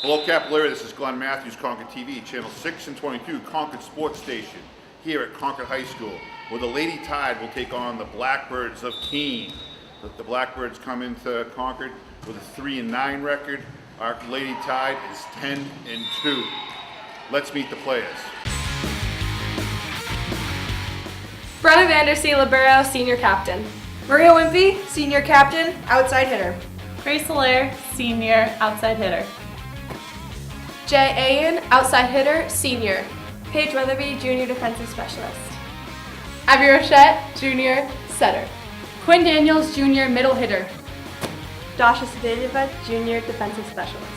Hello, Capillary. This is Glenn Matthews, Concord TV, Channel 6 and 22, Concord Sports Station, here at Concord High School, where the Lady Tide will take on the Blackbirds of Keene. The Blackbirds come into Concord with a 3-9 record. Our Lady Tide is 10-2. Let's meet the players. Brenna Vandersea Libero, Senior Captain. Maria Wimpy, Senior Captain, Outside Hitter. Grace Allaire, Senior, Outside Hitter. Jay Ayen, Outside Hitter, Senior. Paige Weatherby, Junior Defensive Specialist. Abby Rochette, Junior, Setter. Quinn Daniels, Junior, Middle Hitter. Dasha Saviljeva, Junior Defensive Specialist.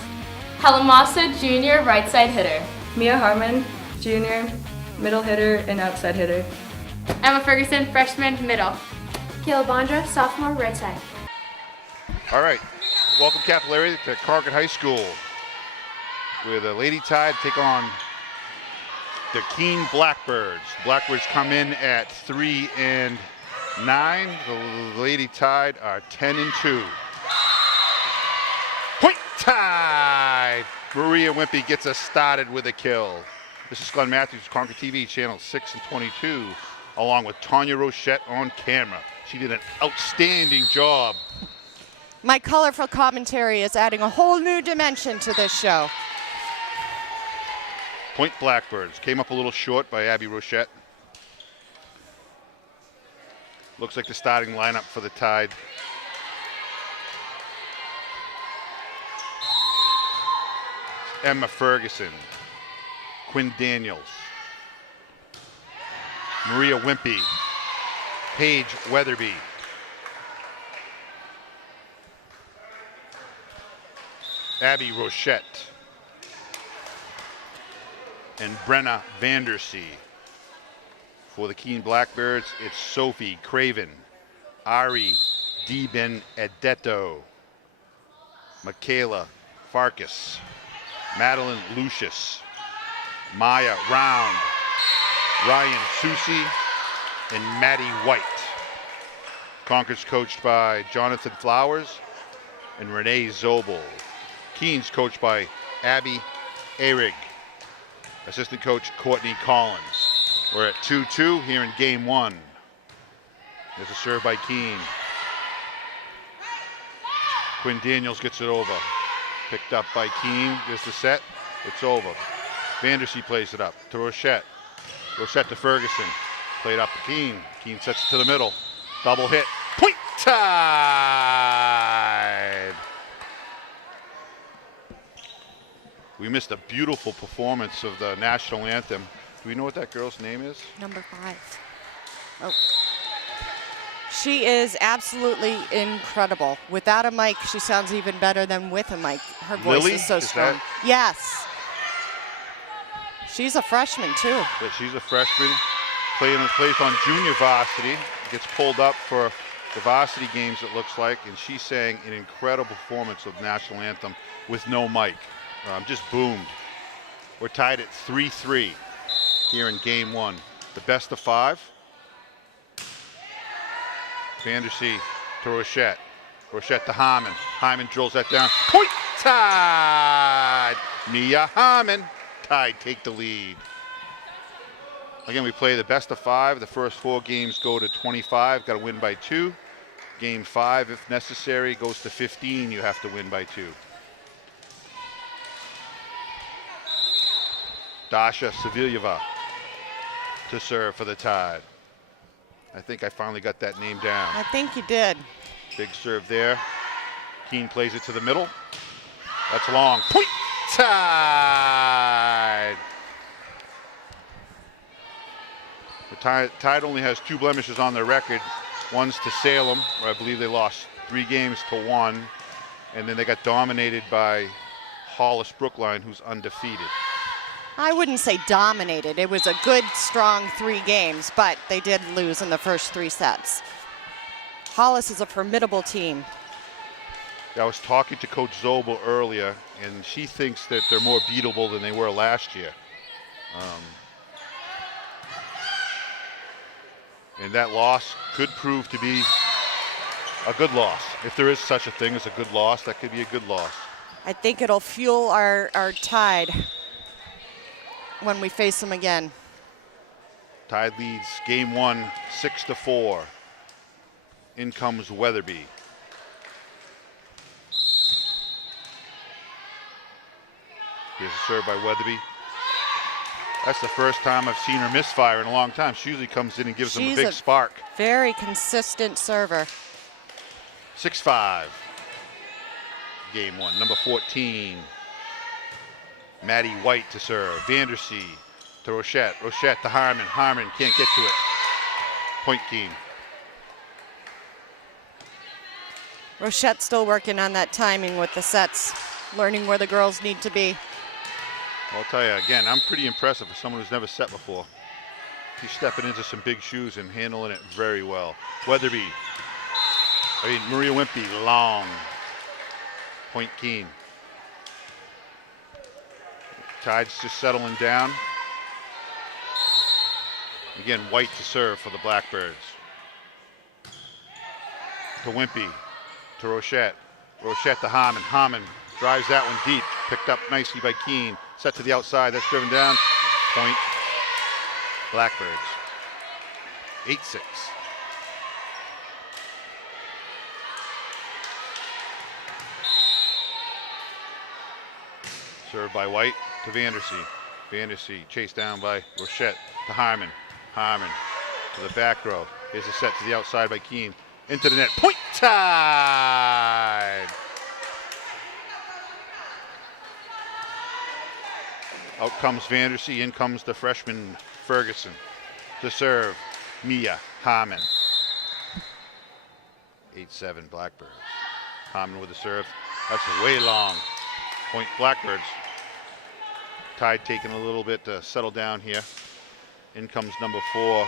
Helen Massa, Junior, Right Side Hitter. Mia Harmon, Junior, Middle Hitter and Outside Hitter. Emma Ferguson, Freshman, Middle. Kayla Bondra, Sophomore, Right Side. All right, welcome Capillary to Concord High School, where the Lady Tide take on the Keene Blackbirds. Blackbirds come in at 3-9. The Lady Tide are 10-2. Point Tide! Maria Wimpy gets us started with a kill. This is Glenn Matthews, Concord TV, Channel 6 and 22, along with Tanya Rochette on camera. She did an outstanding job. My colorful commentary is adding a whole new dimension to this show. Point Blackbirds came up a little short by Abby Rochette. Looks like the starting lineup for the Tide. Emma Ferguson, Quinn Daniels, Maria Wimpy, Paige Weatherby, Abby Rochette, and Brenna Vandersea. For the Keene Blackbirds, it's Sophie Craven, Ari Di Benedetto, Michaela Farkas, Madeline Lucius, Maya Round, Ryan Susi, and Maddie White. Concord's coached by Jonathan Flowers and Renee Zobel. Keene's coached by Abby Ehrig. Assistant coach Courtney Collins. We're at 2-2 here in game one. There's a serve by Keene. Quinn Daniels gets it over. Picked up by Keene. There's the set. It's over. Vandersea plays it up to Rochette. Rochette to Ferguson. Played up to Keene. Keene sets it to the middle. Double hit. Point Tide! We missed a beautiful performance of the national anthem. Do we know what that girl's name is? Number 5. Oh. She is absolutely incredible. Without a mic, she sounds even better than with a mic. Her voice Lily? is so strong. Yes. She's a freshman, too. Yeah, she's a freshman. Plays on junior varsity. Gets pulled up for the varsity games, it looks like, and she sang an incredible performance of the national anthem with no mic. Just boomed. We're tied at 3-3 here in game one. The best of 5. Vandersea to Rochette. Rochette to Harmon. Harmon drills that down. Point Tide! Mia Harmon. Tide take the lead. Again, we play the best of 5. The first 4 games go to 25. Got to win by 2. Game 5, if necessary, goes to 15. You have to win by 2. Dasha Saviljeva to serve for the Tide. I think I finally got that name down. I think you did. Big serve there. Keene plays it to the middle. That's long. Point Tide! The Tide only has 2 blemishes on their record. One's to Salem, where I believe they lost 3 games to 1. And then they got dominated by Hollis Brookline, who's undefeated. I wouldn't say dominated. It was a good, strong 3 games, but they did lose in the first 3 sets. Hollis is a formidable team. I was talking to Coach Zobel earlier, and she thinks that they're more beatable than they were last year. And that loss could prove to be a good loss. If there is such a thing as a good loss, that could be a good loss. I think it'll fuel our Tide when we face them again. Tide leads game 1, 6-4. In comes Weatherby. Here's a serve by Weatherby. That's the first time I've seen her misfire in a long time. She usually comes in and gives them a big spark. Very consistent server. 6-5. Game 1. Number 14. Maddie White to serve. Vandersea to Rochette. Rochette to Harmon. Harmon can't get to it. Point Keene. Rochette's still working on that timing with the sets, learning where the girls need to be. I'll tell you again, I'm pretty impressive for someone who's never set before. She's stepping into some big shoes and handling it very well. Maria Wimpy, long. Point Keene. Tide's just settling down. Again, White to serve for the Blackbirds. To Wimpy, to Rochette. Rochette to Harmon. Harmon drives that one deep. Picked up nicely by Keene. Set to the outside, that's driven down. Point, Blackbirds. 8-6. Served by White to Vandersea. Vandersea chased down by Rochette to Harmon. Harmon to the back row. Here's a set to the outside by Keene. Into the net. Point Tide! Out comes Vandersea. In comes the freshman Ferguson. To serve, Mia Harmon. 8-7 Blackbirds. Harmon with the serve. That's way long. Point Blackbirds. Tide taking a little bit to settle down here. In comes number 4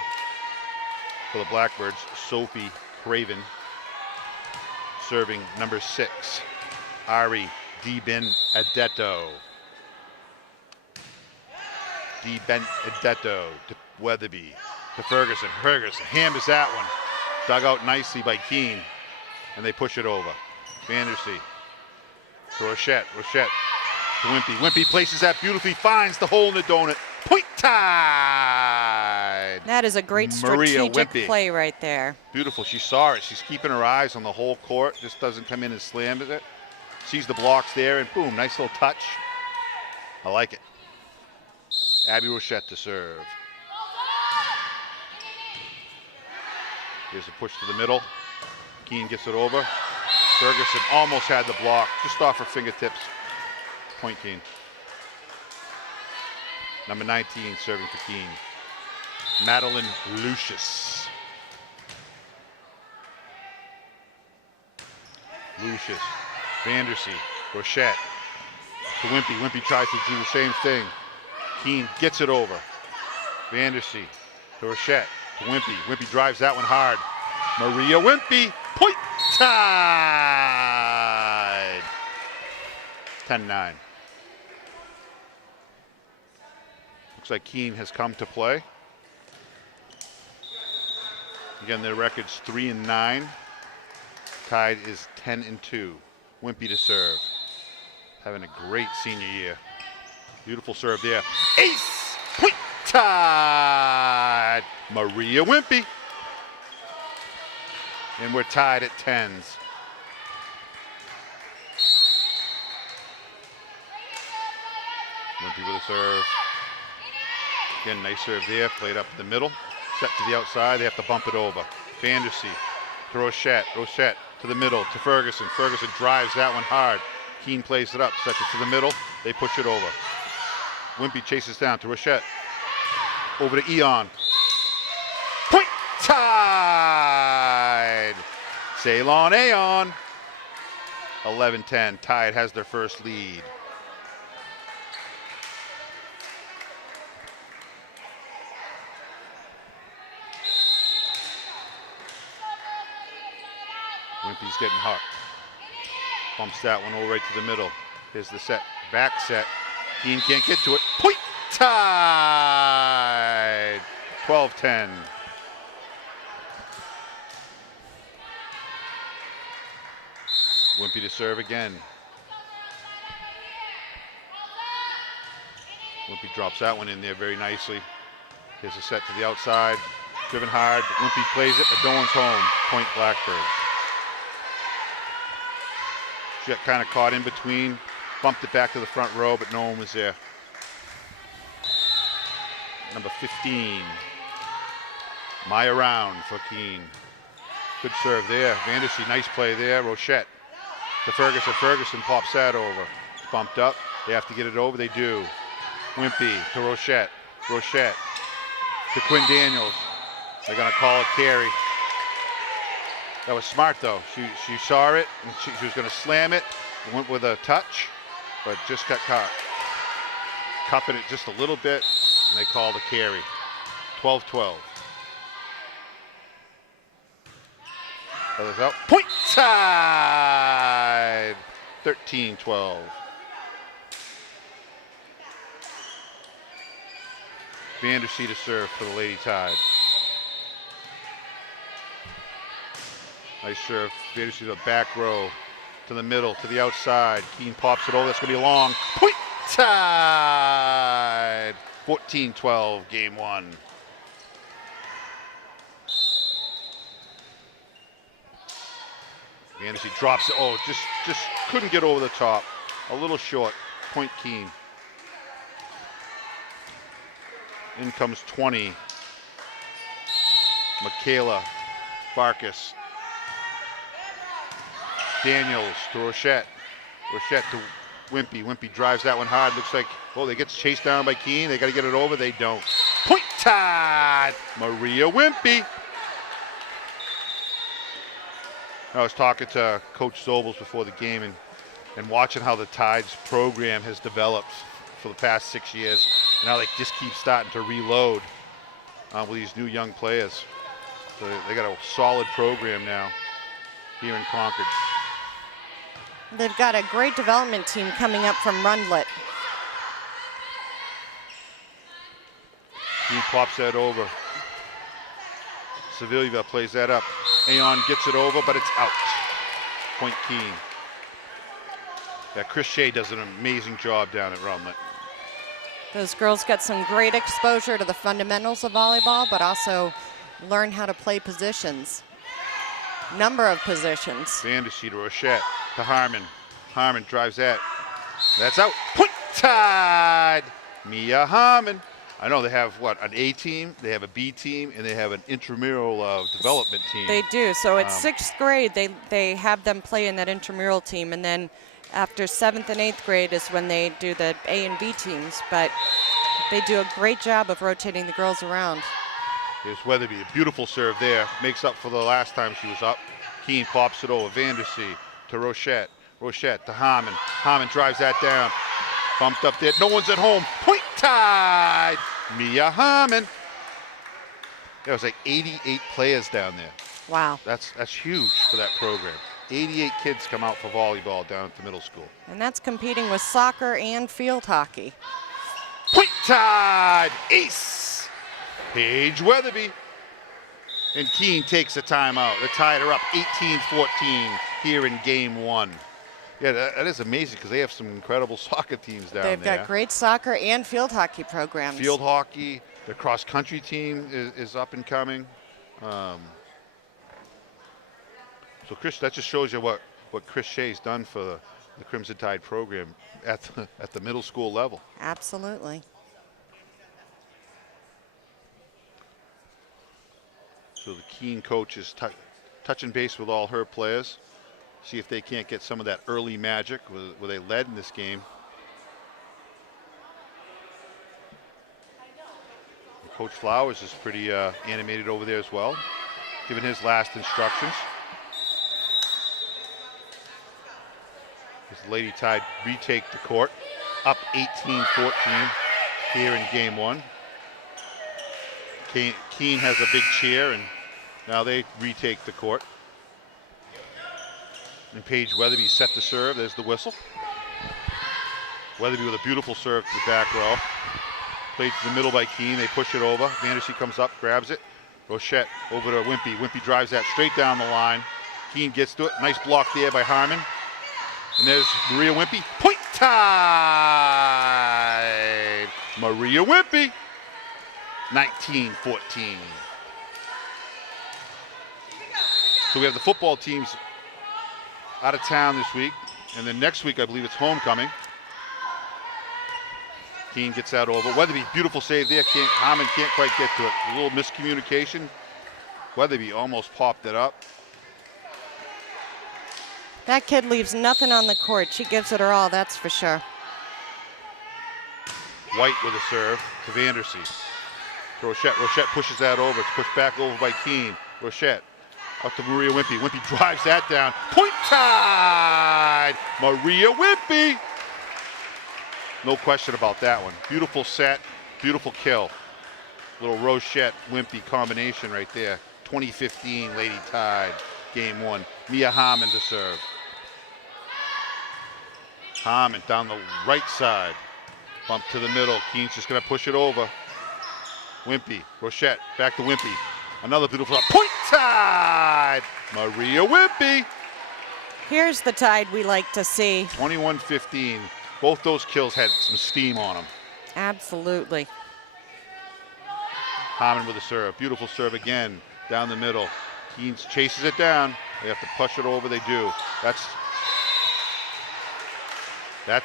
for the Blackbirds, Sophie Craven. Serving number 6, Ari Di-Benedetto. Di-Benedetto to Weatherby, to Ferguson. Ferguson hammers that one. Dug out nicely by Keene, and they push it over. Vandersea to Rochette. Rochette to Wimpy. Wimpy places that beautifully, finds the hole in the donut. Point Tide! That is a great strategic play right there. Beautiful. She saw it. She's keeping her eyes on the whole court. Just doesn't come in and slam it. Sees the blocks there, and boom, nice little touch. I like it. Abby Rochette to serve. Here's a push to the middle. Keene gets it over. Ferguson almost had the block, just off her fingertips. Point Keene. Number 19 serving for Keene. Madeline Lucius. Lucius. Vandersea. Rochette. To Wimpy. Wimpy tries to do the same thing. Keene gets it over. Vandersea. To Rochette. To Wimpy. Wimpy drives that one hard. Maria Wimpy. Point Tide. 10-9. Looks like Keene has come to play. Again, their record's 3-9. Tide is 10-2. Wimpy to serve. Having a great senior year. Beautiful serve there. Ace! Point Tide! Maria Wimpy. And we're tied at 10s. Wimpy with a serve. Again, nice serve there, played up the middle. Set to the outside, they have to bump it over. Vandersea to Rochette. Rochette to the middle, to Ferguson. Ferguson drives that one hard. Keene plays it up, sets it to the middle, they push it over. Wimpy chases down to Rochette. Over to Eon. Point Tide! Ceylon Aeon. 11-10, Tide has their first lead. Wimpy's getting hot. Bumps that one over right to the middle. Here's the set, back set. Keene can't get to it. Point Tide! 12-10. Wimpy to serve again. Wimpy drops that one in there very nicely. Here's a set to the outside. Driven hard. Wimpy plays it, but no one's home. Point Blackbirds. She got kind of caught in between. Bumped it back to the front row, but no one was there. Number 15. Maya Round for Keene. Good serve there. Vandersea, nice play there. Rochette to Ferguson. Ferguson pops that over. It's bumped up. They have to get it over. They do. Wimpy to Rochette. Rochette to Quinn Daniels. They're going to call it carry. That was smart, though. She saw it, and she was going to slam it. Went with a touch, but just got caught. Cupping it just a little bit, and they called a carry. 12-12. Others out. Point side. 13-12. Vandersea to serve for the Lady Tide. Nice serve. Vandersea to the back row, to the middle, to the outside. Keene pops it over. That's going to be long. Point Tide. 14-12, game one. Vandersea drops it. Oh, just couldn't get over the top. A little short. Point Keene. In comes 20. Michaela Farkas. Daniels to Rochette. Rochette to Wimpy. Wimpy drives that one hard. Looks like, oh, they get chased down by Keene. They got to get it over. They don't. Point Tide. Maria Wimpy. I was talking to Coach Zobels before the game and watching how the Tide's program has developed for the past 6 years. And how they just keep starting to reload with these new young players. So they got a solid program now here in Concord. They've got a great development team coming up from Rundlet. Keene pops that over. Sevilla plays that up. Aon gets it over, but it's out. Point Keene. Yeah, Chris Shea does an amazing job down at Rundlet. Those girls got some great exposure to the fundamentals of volleyball, but also learn how to play positions. Number of positions. Vandersea to Rochette to Harmon. Harmon drives that. That's out. Point Tide. Mia Harmon. I know they have, what, an A team, they have a B team, and they have an intramural development team. They do. So at 6th grade, they have them play in that intramural team, and then after 7th and 8th grade is when they do the A and B teams. But they do a great job of rotating the girls around. Here's Weatherby, a beautiful serve there. Makes up for the last time she was up. Keene pops it over. Vandersea to Rochette. Rochette to Harmon. Harmon drives that down. Bumped up there. No one's at home. Point Tide. Mia Harmon. There was like 88 players down there. Wow. That's huge for that program. 88 kids come out for volleyball down at the middle school. And that's competing with soccer and field hockey. Point Tide. Ace. Paige Weatherby. And Keene takes a timeout. The Tide are up 18-14 here in game one. Yeah, that is amazing because they have some incredible soccer teams down there. They've got great soccer and field hockey programs. Field hockey, the cross-country team is up and coming. So Chris, that just shows you what Chris Shea's done for the Crimson Tide program at the middle school level. Absolutely. So the Keene coach is touching base with all her players. See if they can't get some of that early magic where they led in this game. Coach Flowers is pretty animated over there as well, giving his last instructions. As the Lady Tide retake the court, up 18-14 here in game one. Keene has a big cheer, and now they retake the court. And Paige Weatherby set to serve. There's the whistle. Weatherby with a beautiful serve to the back row. Played to the middle by Keene. They push it over. Vandersea comes up, grabs it. Rochette over to Wimpy. Wimpy drives that straight down the line. Keene gets to it. Nice block there by Harmon. And there's Maria Wimpy. Point Tide! Maria Wimpy. 19-14. So we have the football teams out of town this week. And then next week, I believe it's homecoming. Keene gets that over. Weatherby, beautiful save there. Harmon can't quite get to it. A little miscommunication. Weatherby almost popped it up. That kid leaves nothing on the court. She gives it her all, that's for sure. White with a serve to Vandersea. Rochette pushes that over. It's pushed back over by Keene. Rochette up to Maria Wimpy. Wimpy drives that down. Point tied! Maria Wimpy! No question about that one. Beautiful set, beautiful kill. Little Rochette Wimpy combination right there. 2015 Lady Tide, game one. Mia Harmon to serve. Harmon down the right side. Bump to the middle. Keene's just going to push it over. Wimpy, Rochette, back to Wimpy. Another beautiful point Tide! Maria Wimpy! Here's the Tide we like to see. 21-15. Both those kills had some steam on them. Absolutely. Harmon with a serve. Beautiful serve again. Down the middle. Keene chases it down. They have to push it over. They do. That's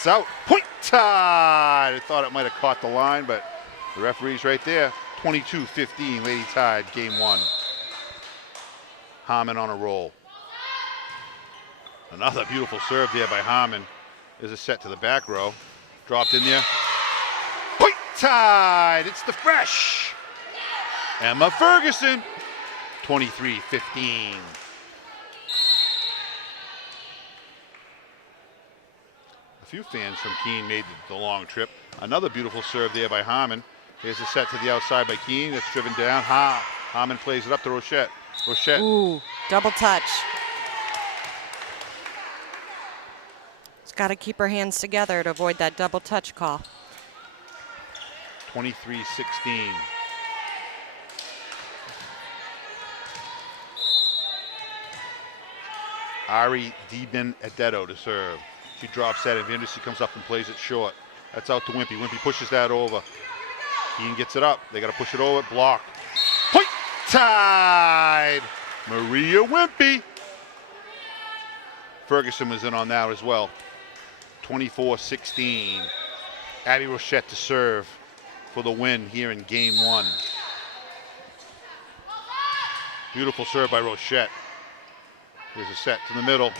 out. Point Tide! I thought it might have caught the line, but the referee's right there. 22-15, Lady Tide, game one. Harmon on a roll. Another beautiful serve there by Harmon. There's a set to the back row. Dropped in there. Point Tide! It's the fresh Emma Ferguson. 23-15. A few fans from Keene made the long trip. Another beautiful serve there by Harmon. Here's a set to the outside by Keene. That's driven down. Harmon plays it up to Rochette. Rochette. Ooh, double touch. She's got to keep her hands together to avoid that double touch call. 23-16. Ari DiBenedetto to serve. She drops that, and Vandersea comes up and plays it short. That's out to Wimpy. Wimpy pushes that over. Keene gets it up. They got to push it over. Block. Point Tide! Maria Wimpy. Ferguson was in on that as well. 24-16. Abby Rochette to serve for the win here in game one. Beautiful serve by Rochette. Here's a set to the middle.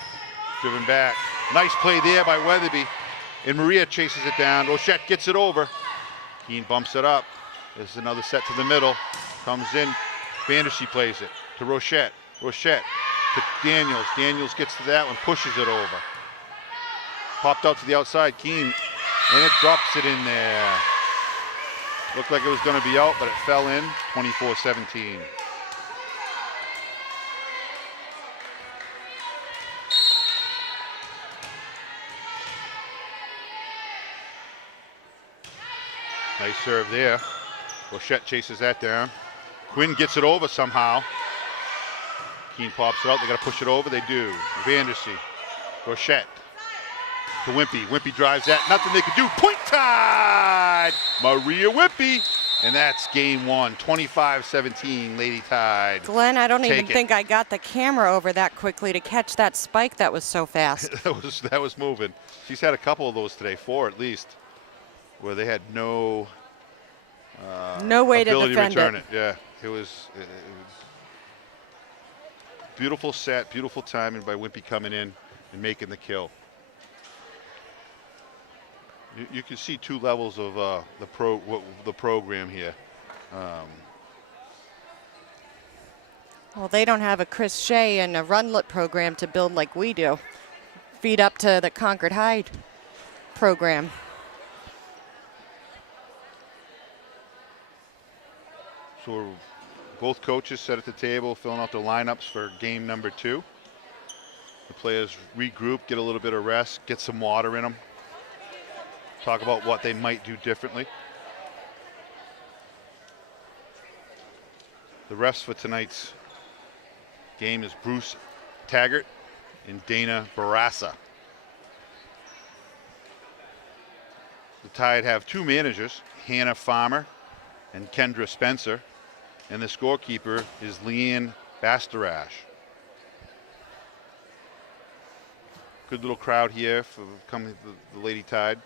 Driven back. Nice play there by Weatherby. And Maria chases it down. Rochette gets it over. Keene bumps it up. There's another set to the middle. Comes in. Vandersea plays it to Rochette. Rochette to Daniels. Daniels gets to that one, pushes it over. Popped out to the outside. Keene, and it drops it in there. Looked like it was going to be out, but it fell in. 24-17. Nice serve there. Rochette chases that down. Quinn gets it over somehow. Keene pops it out. They got to push it over. They do. Vandersea. Rochette to Wimpy. Wimpy drives that. Nothing they can do. Point Tide! Maria Wimpy. And that's game one. 25-17, Lady Tide. Glenn, I don't even Take it. think I got the camera over that quickly to catch that spike that was so fast. that was moving. She's had a couple of those today, 4 at least, where they had no way to ability defend return it. Yeah, it was beautiful set, beautiful timing by Wimpy coming in and making the kill. You can see 2 levels of the program here. Well, they don't have a Chris Shea and a Runlet program to build like we do. Feed up to the Concord High program. So both coaches sat at the table filling out their lineups for game number 2. The players regroup, get a little bit of rest, get some water in them. Talk about what they might do differently. The refs for tonight's game is Bruce Taggart and Dana Barassa. The Tide have two managers, Hannah Farmer and Kendra Spencer, and the scorekeeper is Leanne Bastarash. Good little crowd here for coming to the Lady Tide.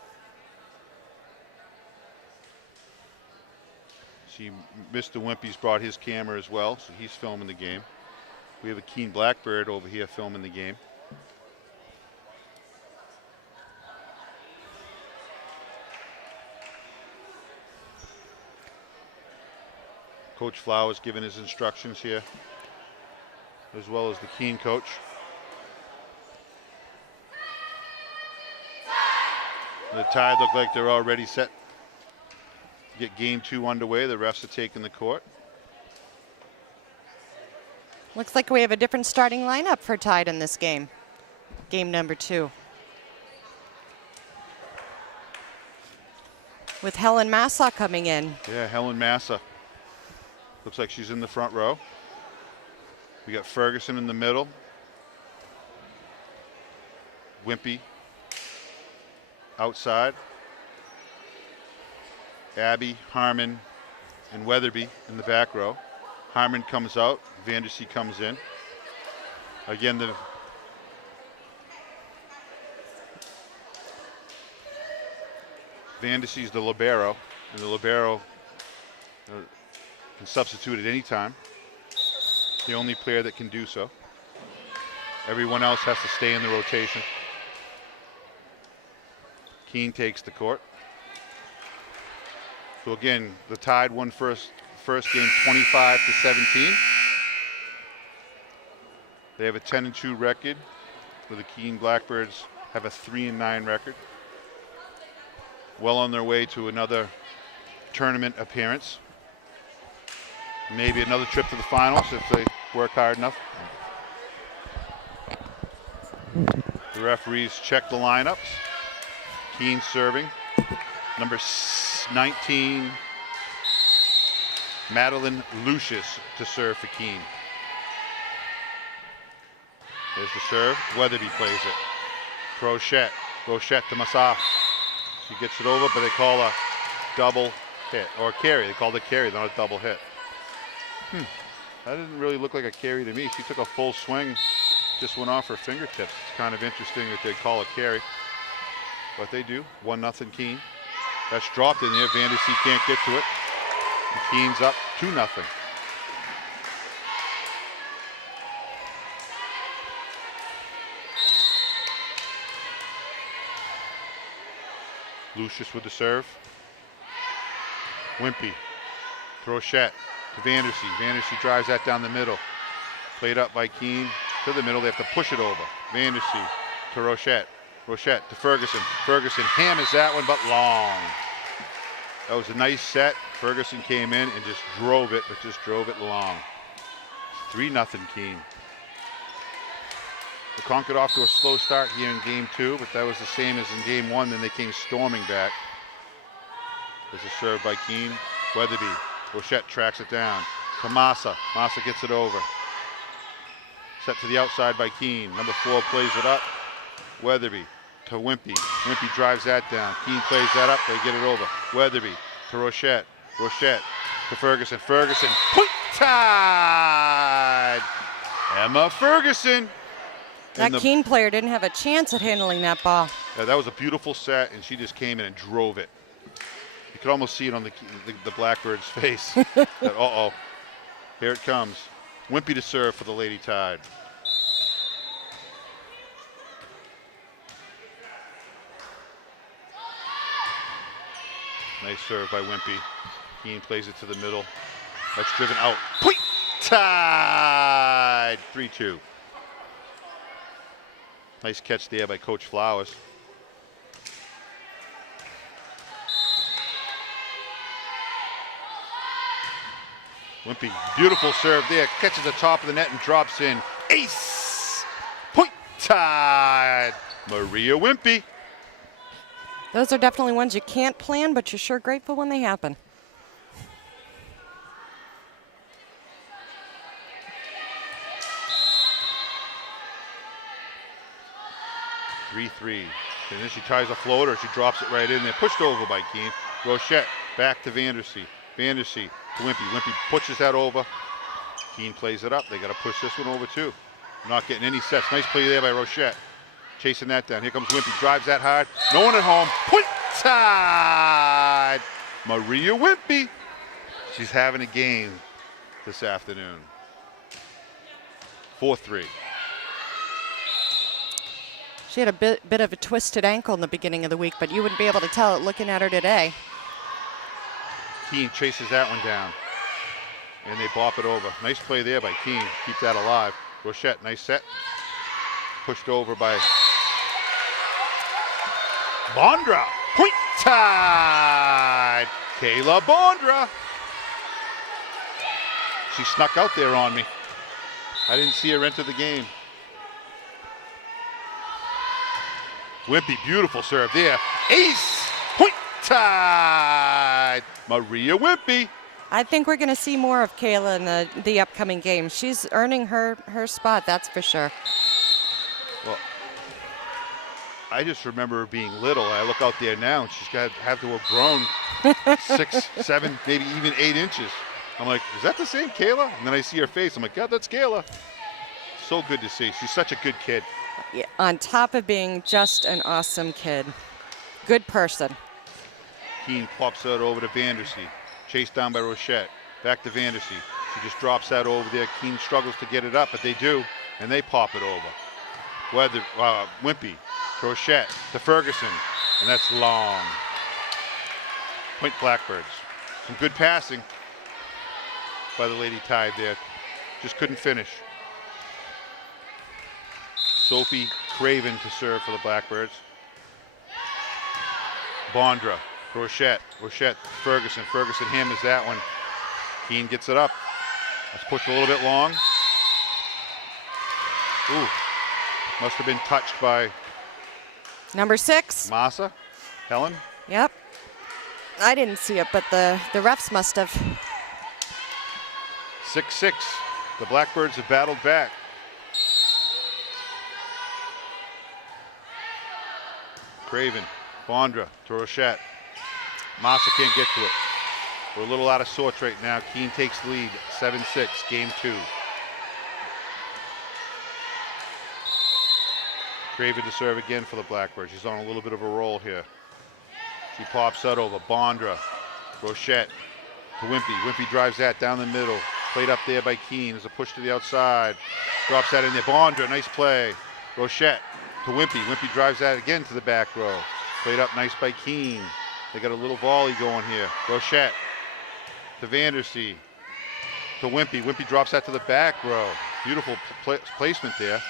See, Mr. Wimpy's brought his camera as well, so he's filming the game. We have a Keene Blackbird over here filming the game. Coach Flowers giving his instructions here, as well as the Keene coach. The Tide look like they're already set to get game 2 underway. The refs are taking the court. Looks like we have a different starting lineup for Tide in this game. Game number 2. With Helen Massa coming in. Yeah, Helen Massa. Looks like she's in the front row. We got Ferguson in the middle. Wimpy outside. Abby, Harmon, and Weatherby in the back row. Harmon comes out. Vandersea comes in. Again, the Vandersea's the libero, and the libero can substitute at any time. The only player that can do so. Everyone else has to stay in the rotation. Keene takes the court. So again, the Tide won first game 25-17. They have a 10-2 record, where the Keene Blackbirds have a 3-9 record. Well on their way to another tournament appearance. Maybe another trip to the finals if they work hard enough. The referees check the lineups. Keene serving. Number 19, Madeline Lucius to serve for Keene. There's the serve. Weatherby plays it. Rochette. Rochette to Massa. She gets it over, but they call a double hit. Or a carry. They called it carry, not a double hit. That didn't really look like a carry to me. She took a full swing, just went off her fingertips. It's kind of interesting that they call a carry. But they do. 1-0 Keene. That's dropped in there. Vandersea can't get to it. And Keene's up 2-0. Lucius with the serve. Wimpy. Rochette to Vandersea. Vandersea drives that down the middle. Played up by Keene to the middle. They have to push it over. Vandersea to Rochette. Rochette to Ferguson. Ferguson hammers that one, but long. That was a nice set. Ferguson came in and just drove it, but just drove it long. 3-0 Keene. The Concord off to a slow start here in game 2, but that was the same as in game 1. Then they came storming back. There's a serve by Keene. Weatherby. Rochette tracks it down to Massa. Massa gets it over. Set to the outside by Keene. Number 4 plays it up. Weatherby to Wimpy. Wimpy drives that down. Keene plays that up. They get it over. Weatherby to Rochette. Rochette to Ferguson. Ferguson. Point Tide! Emma Ferguson. That Keene player didn't have a chance at handling that ball. Yeah, that was a beautiful set, and she just came in and drove it. You could almost see it on the Blackbird's face. Uh-oh. Here it comes. Wimpy to serve for the Lady Tide. Nice serve by Wimpy. Keene plays it to the middle. That's driven out. Point Tide! 3-2. Nice catch there by Coach Flowers. Wimpy, beautiful serve there. Catches the top of the net and drops in. Ace! Point Tide! Maria Wimpy. Those are definitely ones you can't plan, but you're sure grateful when they happen. And then she tries a floater. She drops it right in there. Pushed over by Keene. Rochette back to Vandersea. Vandersea to Wimpy. Wimpy pushes that over. Keene plays it up. They got to push this one over too. Not getting any sets. Nice play there by Rochette. Chasing that down. Here comes Wimpy. Drives that hard. No one at home. Point tied. Maria Wimpy. She's having a game this afternoon. 4-3. She had a bit of a twisted ankle in the beginning of the week, but you wouldn't be able to tell it looking at her today. Keene chases that one down. And they bop it over. Nice play there by Keene. Keep that alive. Rochette, nice set. Pushed over by Bondra. Point tied. Kayla Bondra. She snuck out there on me. I didn't see her enter the game. Wimpy, beautiful serve there. Ace. Point tied. Maria Wimpy. I think we're going to see more of Kayla in the upcoming games. She's earning her spot, that's for sure. Well, I just remember her being little. I look out there now, and she's got to have grown 6, 7, maybe even 8 inches. I'm like, is that the same Kayla? And then I see her face. I'm like, God, that's Kayla. So good to see. She's such a good kid. Yeah, on top of being just an awesome kid. Good person. Keene pops that over to Vandersea. Chased down by Rochette. Back to Vandersea. She just drops that over there. Keene struggles to get it up, but they do, and they pop it over. Wimpy to Rochette to Ferguson, and that's long. Point Blackbirds. Some good passing by the Lady Tide there. Just couldn't finish. Sophie Craven to serve for the Blackbirds. Bondra. Rochette, Ferguson. Ferguson hammers that one. Keene gets it up. Let's push a little bit long. Ooh, must have been touched by Number 6. Massa. Helen. Yep. I didn't see it, but the refs must have. 6-6. The Blackbirds have battled back. Craven, Bondra to Rochette. Massa can't get to it. We're a little out of sorts right now. Keene takes the lead, 7-6, game 2. Craven to serve again for the Blackbirds. She's on a little bit of a roll here. She pops that over. Bondra, Rochette to Wimpy. Wimpy drives that down the middle. Played up there by Keene. There's a push to the outside. Drops that in there. Bondra, nice play. Rochette to Wimpy. Wimpy drives that again to the back row. Played up nice by Keene. They got a little volley going here. Rochette to Vandersea to Wimpy. Wimpy drops that to the back row. Beautiful placement there.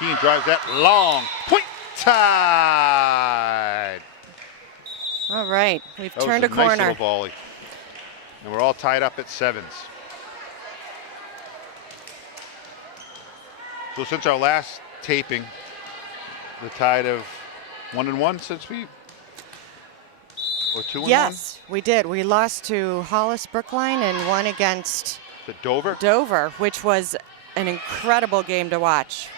Keene drives that long. Point tied. All right, we've That turned was a nice corner. little volley. And we're all tied up at 7s. So since our last taping, the Tide of 1-1 since we, or 2-1? Yes, we did. We lost to Hollis Brookline and won against The Dover? Dover, which was an incredible game to watch.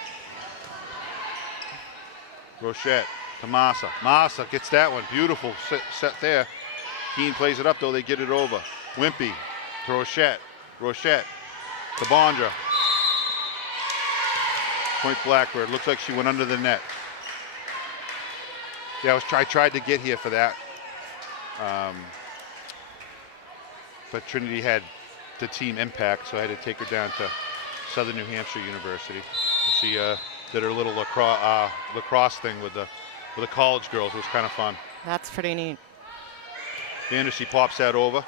Rochette to Massa. Massa gets that one. Beautiful set there. Keene plays it up though. They get it over. Wimpy to Rochette. Rochette to Bondra. Point Blackbird. Looks like she went under the net. Yeah, I tried to get here for that. But Trinity had the team impact, so I had to take her down to Southern New Hampshire University. She did her little lacrosse thing with the college girls. It was kind of fun. That's pretty neat. Vandersea pops that over.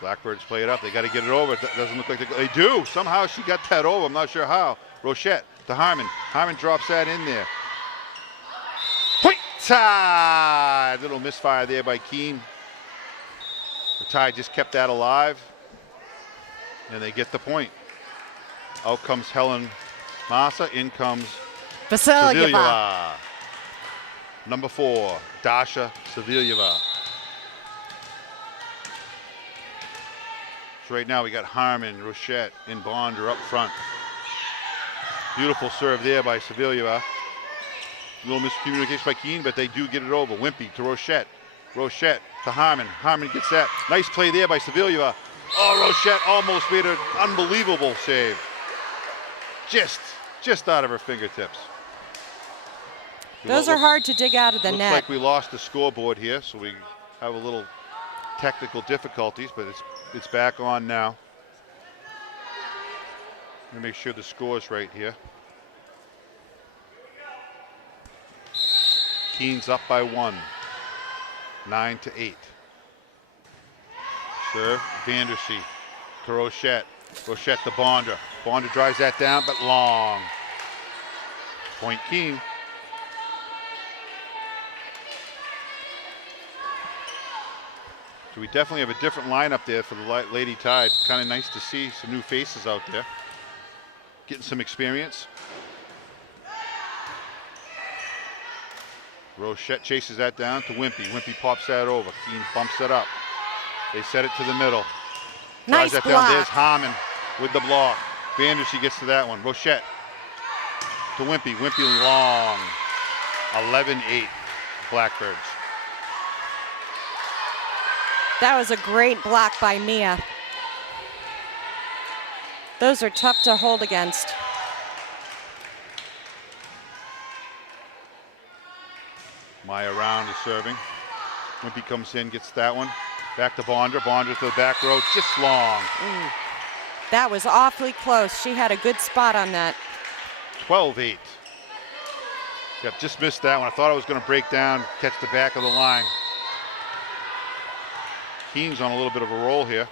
Blackbirds play it up. They got to get it over. It doesn't look like they do. Somehow she got that over. I'm not sure how. Rochette to Harmon. Harmon drops that in there. Point Tide. Little misfire there by Keene. The Tide just kept that alive. And they get the point. Out comes Helen Massa. In comes Vasilyeva. Number 4, Dasha Savilyeva. So right now we got Harmon, Rochette, and Bondra up front. Beautiful serve there by Savilyeva. little miscommunication by Keene, but they do get it over. Wimpy to Rochette. Rochette to Harmon. Harmon gets that. Nice play there by Sevilla. Oh, Rochette almost made an unbelievable save. Just out of her fingertips. Those are hard to dig out of the net. net. Looks like we lost the scoreboard here, so we have a little technical difficulties, but it's back on now. Let me make sure the score's right here. Keene's up by 1, 9-8. Serve, Vandersea to Rochette. Rochette to Bondra. Bondra drives that down, but long. Point Keene. So we definitely have a different lineup there for the Lady Tide. Kind of nice to see some new faces out there. Getting some experience. Rochette chases that down to Wimpy. Wimpy pops that over. Keene bumps that up. They set it to the middle. Nice that block. Down. There's Harmon with the block. Vandersea gets to that one. Rochette to Wimpy. Wimpy long. 11-8 Blackbirds. That was a great block by Mia. Those are tough to hold against. Maya Round is serving. Wimpy comes in, gets that one. Back to Bondra. Bondra to the back row, just long. Ooh. That was awfully close. She had a good spot on that. 12-8. Yep, just missed that one. I thought I was going to break down, catch the back of the line. Keene's on a little bit of a roll here.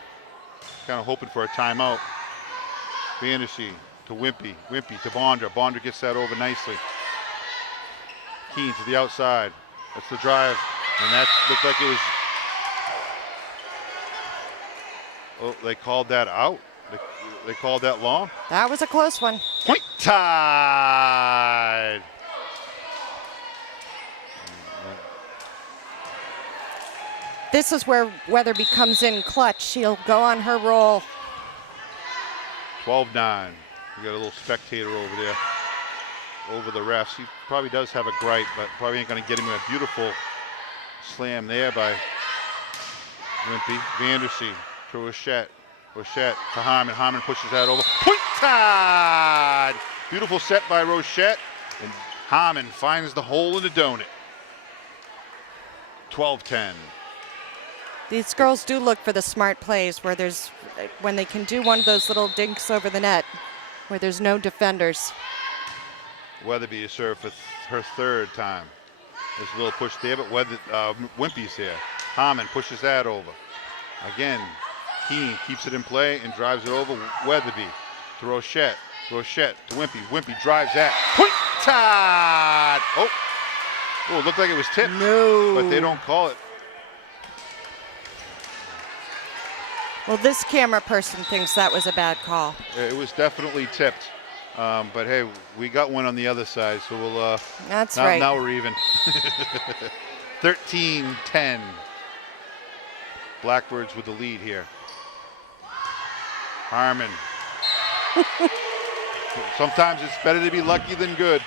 Kind of hoping for a timeout. Vandersea to Wimpy. Wimpy to Bondra. Bondra gets that over nicely. Keene to the outside. That's the drive. And that looked like it was... Oh, they called that out. They called that long. That was a close one. Point Tide. This is where Weatherby comes in clutch. She'll go on her roll. 12-9. We got a little spectator over there, over the refs. He probably does have a gripe, but probably ain't going to get him a beautiful slam there by Wimpy. Vandersea to Rochette. Rochette to Harmon. Harmon pushes that over. Point Tide! Beautiful set by Rochette, and Harmon finds the hole in the donut. 12-10. These girls do look for the smart plays where when they can do one of those little dinks over the net where there's no defenders. Weatherby is served for her third time. There's a little push there, but Wimpy's here. Harmon pushes that over. Again, Keene keeps it in play and drives it over. Weatherby to Rochette. Rochette to Wimpy. Wimpy drives that. Point Tide! Oh, it looked like it was tipped. No. But they don't call it. Well, this camera person thinks that was a bad call. It was definitely tipped. But hey, we got one on the other side, so we'll... That's right. Now we're even. 13-10. Blackbirds with the lead here. Harmon. Sometimes it's better to be lucky than good.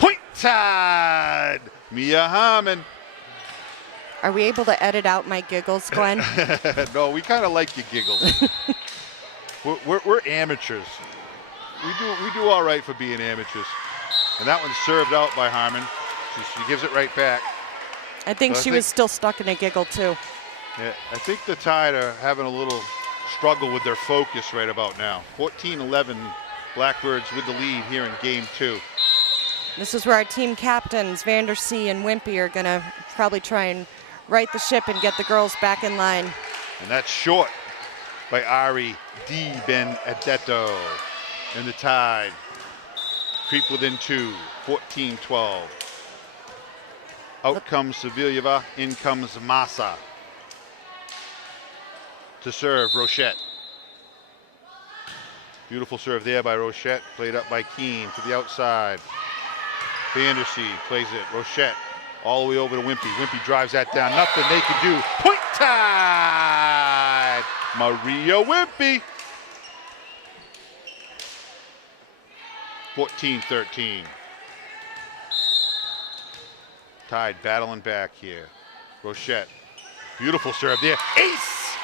Point Tide! Mia Harmon. Are we able to edit out my giggles, Glenn? No, we kind of like your giggles. we're amateurs. We do all right for being amateurs. And that one's served out by Harmon. She gives it right back. I think she was still stuck in a giggle too. Yeah, I think the Tide are having a little struggle with their focus right about now. 14-11, Blackbirds with the lead here in game 2. This is where our team captains, Vandersea and Wimpy, are going to probably try and right the ship and get the girls back in line. And that's short by Ari Di Benedetto. And the Tide creep within 2, 14-12. Out comes Sevilla, in comes Massa. To serve, Rochette. Beautiful serve there by Rochette, played up by Keene to the outside. Vandersea plays it, Rochette all the way over to Wimpy. Wimpy drives that down, nothing they can do. Point Tide! Maria Wimpy. 14-13. Tide battling back here. Rochette, beautiful serve there. Ace!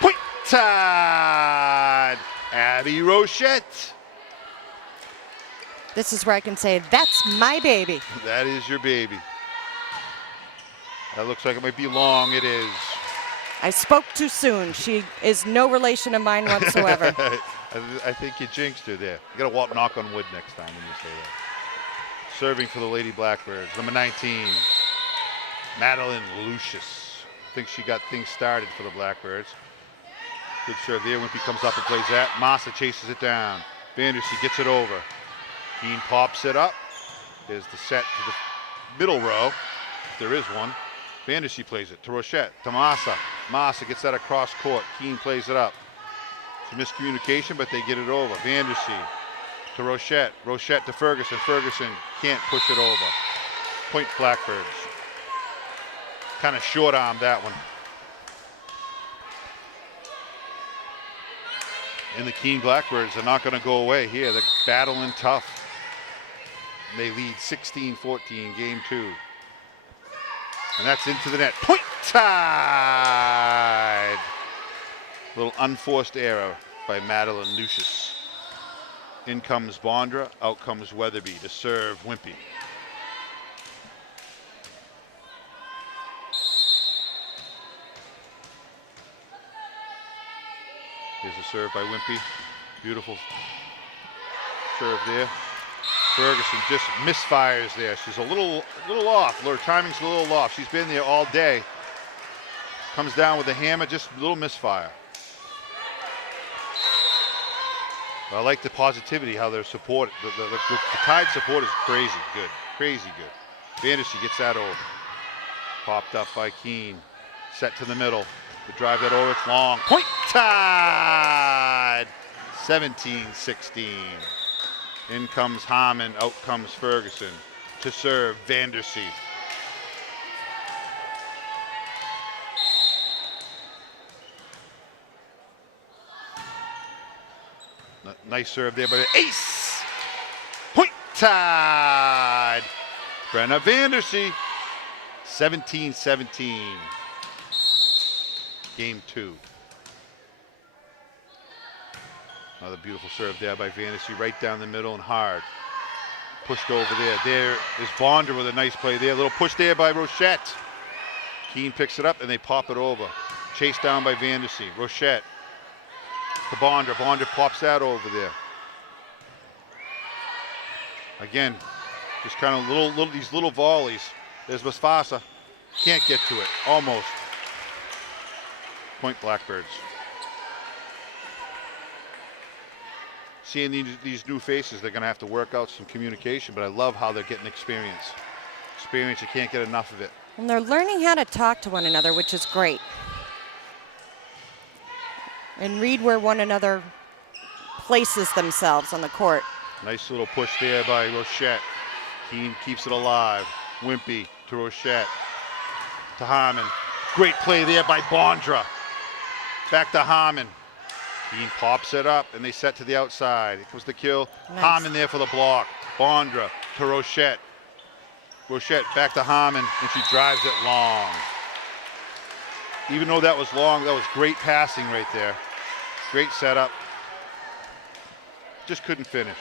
Point Tide! Abby Rochette. This is where I can say, that's my baby. That is your baby. That looks like it might be long. It is. I spoke too soon. She is no relation of mine whatsoever. I think you jinxed her there. You got to knock on wood next time when you say that. Serving for the Lady Blackbirds, number 19, Madeline Lucius. I think she got things started for the Blackbirds. Good serve there. Wimpy comes up and plays that. Massa chases it down. Vandersea gets it over. Keene pops it up. There's the set to the middle row, if there is one. Vandersea plays it to Rochette, to Massa. Massa gets that across court. Keene plays it up. It's a miscommunication, but they get it over. Vandersea to Rochette. Rochette to Ferguson. Ferguson can't push it over. Point Blackbirds. Kind of short arm that one. And the Keene Blackbirds are not going to go away here. They're battling tough. They lead 16-14, game 2. And that's into the net. Point Tide! Little unforced error by Madeline Lucius. In comes Bondra, out comes Weatherby to serve Wimpy. Here's a serve by Wimpy. Beautiful serve there. Ferguson just misfires there. She's a little off. Her timing's a little off. She's been there all day. Comes down with a hammer, just a little misfire. I like the positivity, how they're supported. The Tide support is crazy good. Crazy good. Vandersea gets that over. Popped up by Keene. Set to the middle. To drive that over, it's long. Point Tide! 17-16. In comes Harmon, out comes Ferguson to serve Vandersea. Nice serve there, but ace! Point Tide! Brenna Vandersea, 17-17. Game 2. Another beautiful serve there by Vandersea, right down the middle and hard. Pushed over there. There is Bonder with a nice play there. A little push there by Rochette. Keene picks it up and they pop it over. Chased down by Vandersea. Rochette to Bonder. Bonder pops that over there. Again, just kind of these little volleys. There's Mufasa. Can't get to it. Almost. Point Blackbirds. Seeing these new faces, they're going to have to work out some communication, but I love how they're getting experience. Experience, you can't get enough of it. And they're learning how to talk to one another, which is great. And read where one another places themselves on the court. Nice little push there by Rochette. Keene keeps it alive. Wimpy to Rochette. To Harmon. Great play there by Bondra. Back to Harmon. Keene pops it up and they set to the outside. It was the kill. Nice. Harmon there for the block. Bondra to Rochette. Rochette back to Harmon and she drives it long. Even though that was long, that was great passing right there. Great setup. Just couldn't finish.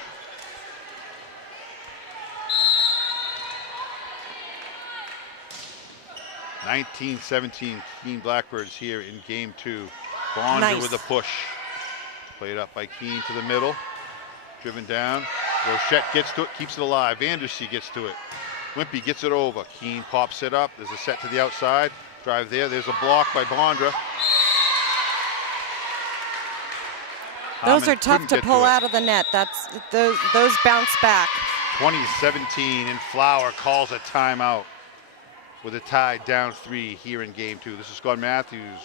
(19-17) Keene Blackbirds here in game 2. Bonder with a push. Played up by Keene to the middle. Driven down. Rochette gets to it, keeps it alive. Vandersea gets to it. Wimpy gets it over. Keene pops it up. There's a set to the outside. Drive there. There's a block by Bondra. Those are tough to pull out of the net. Those bounce back. 20-17, and Flower calls a timeout with a Tide down 3 here in game 2. This is Scott Matthews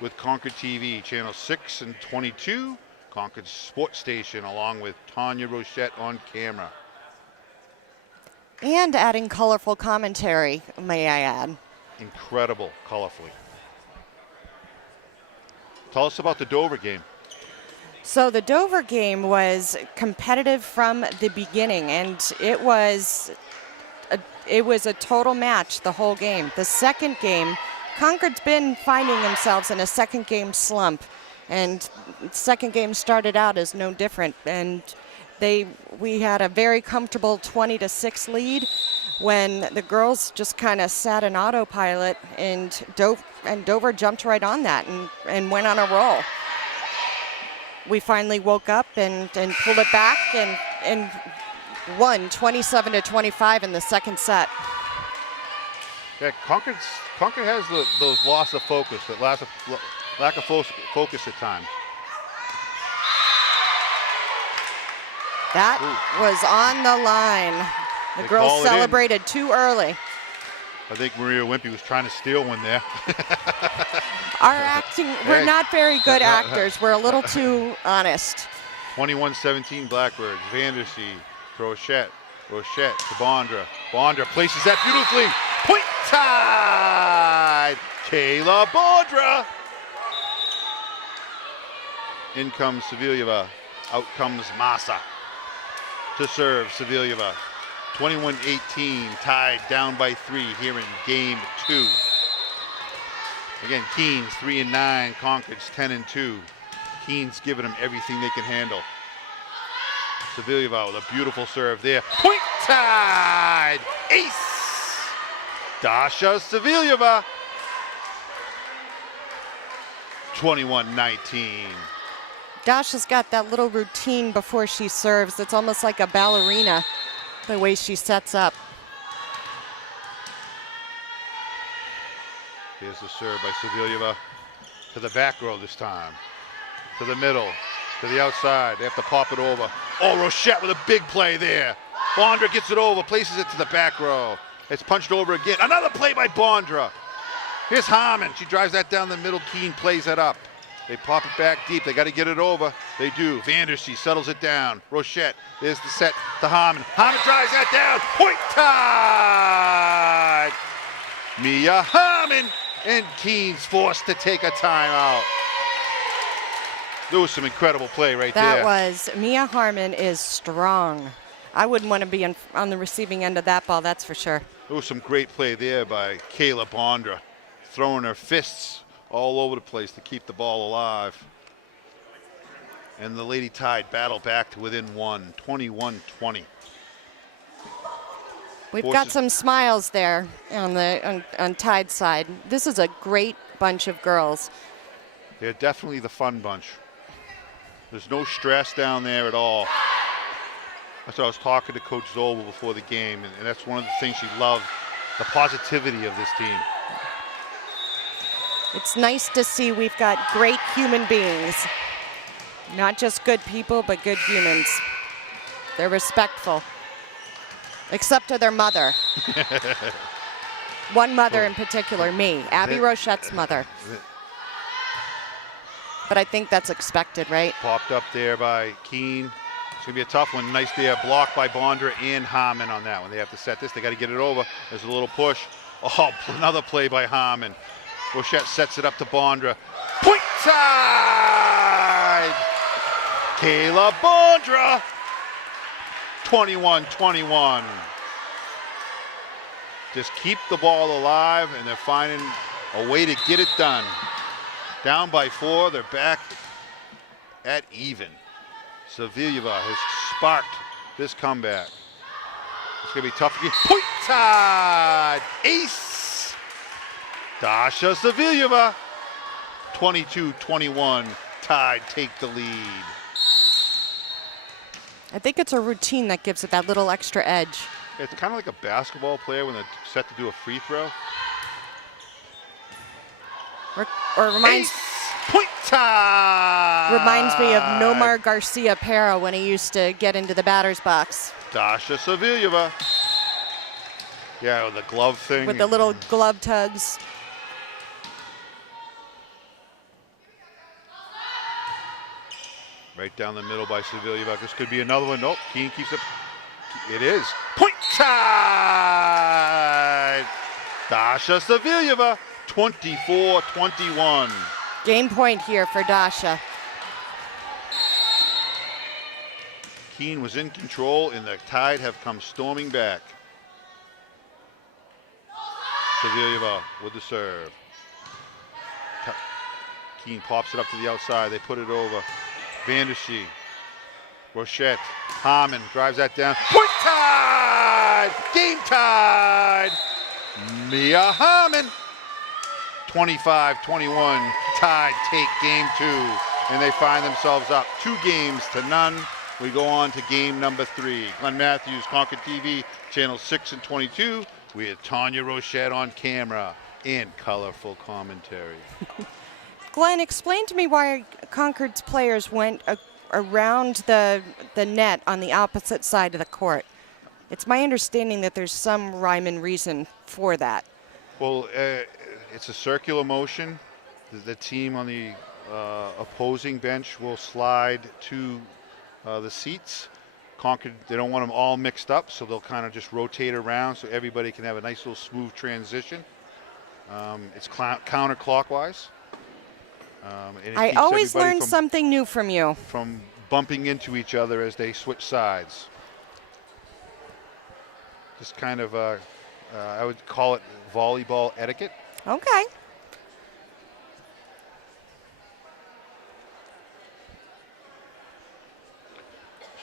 with Concord TV, channel 6 and 22, Concord Sports Station, along with Tanya Rochette on camera. And adding colorful commentary, may I add. Incredible, colorfully. Tell us about the Dover game. So the Dover game was competitive from the beginning, and it was it was a total match the whole game. The second game, Concord's been finding themselves in a second game slump, and second game started out as no different. And we had a very comfortable 20-6 lead when the girls just kind of sat in autopilot, and Dover jumped right on that and went on a roll. We finally woke up and pulled it back and won 27-25 in the second set. Yeah, Concord has those loss of focus, that lack of focus at times. That was on the line. The girls celebrated too early. I think Maria Wimpy was trying to steal one there. Our acting, we're not very good actors. We're a little too honest. 21-17 Blackbirds. Vandersea to Rochette to Bondra. Bondra places that beautifully. Point tied. Kayla Bondra. In comes Sevilieva. Out comes Massa to serve Sevilieva. 21-18, tied down by 3 here in game 2. Again, Keene's 3-9, Concord's 10-2. Keene's giving them everything they can handle. Sevilieva with a beautiful serve there. Point tied, ace. Dasha Sevilieva. 21-19. Dasha's got that little routine before she serves. It's almost like a ballerina, the way she sets up. Here's the serve by Sevilieva to the back row this time. To the middle, to the outside. They have to pop it over. Oh, Rochette with a big play there. Bondra gets it over, places it to the back row. It's punched over again. Another play by Bondra. Here's Harmon. She drives that down the middle. Keene plays it up. They pop it back deep. They got to get it over. They do. Vandersea settles it down. Rochette, there's the set to Harmon. Harmon drives that down. Point tied. Mia Harmon, and Keene's forced to take a timeout. There was some incredible play right there. That was, Mia Harmon is strong. I wouldn't want to be on the receiving end of that ball, that's for sure. There was some great play there by Kayla Bondra, throwing her fists all over the place to keep the ball alive. And the Lady Tide battle back to within 1, 21-20. We've got some smiles there on Tide side. This is a great bunch of girls. They're definitely the fun bunch. There's no stress down there at all. That's what I was talking to Coach Zobel before the game, and that's one of the things she loved, the positivity of this team. It's nice to see we've got great human beings. Not just good people, but good humans. They're respectful. Except to their mother. One mother in particular, me, Abby Rochette's mother. But I think that's expected, right? Popped up there by Keene. It's going to be a tough one. Nice there, blocked by Bondra and Harmon on that one. They have to set this. They got to get it over. There's a little push. Oh, another play by Harmon. Rochette sets it up to Bondra. Point side! Kayla Bondra. 21-21. Just keep the ball alive, and they're finding a way to get it done. Down by 4, they're back at even. Sevilieva has sparked this comeback. It's going to be tough again. Point tied! Ace! Dasha Sevilieva. 22-21. Tide take the lead. I think it's a routine that gives it that little extra edge. It's kind of like a basketball player when they're set to do a free throw. Or reminds Point time! Reminds me of Nomar Garcia Para when he used to get into the batter's box. Dasha Sevilieva. Yeah, with the glove thing. With the little glove tugs. Right down the middle by Sevilieva. This could be another one. Nope, Keene keeps it. It is. Point time! Dasha Sevilieva, 24-21. Game point here for Dasha. Keene was in control, and the Tide have come storming back. Sevilleva with the serve. Keene pops it up to the outside. They put it over. Vandersea. Rochette. Harmon drives that down. Point tied! Game tied! Mia Harmon. 25-21. Tied take game 2. And they find themselves up 2-0. We go on to game number 3. Glenn Matthews, Concord TV, channel 6 and 22. We had Tanya Rochette on camera in colorful commentary. Glenn, explain to me why Concord's players went around the net on the opposite side of the court. It's my understanding that there's some rhyme and reason for that. Well, it's a circular motion. The team on the opposing bench will slide to the seats. Concord, they don't want them all mixed up, so they'll kind of just rotate around so everybody can have a nice little smooth transition. It's counterclockwise. And I always learn something new from you. From bumping into each other as they switch sides. Just kind of, I would call it volleyball etiquette. Okay.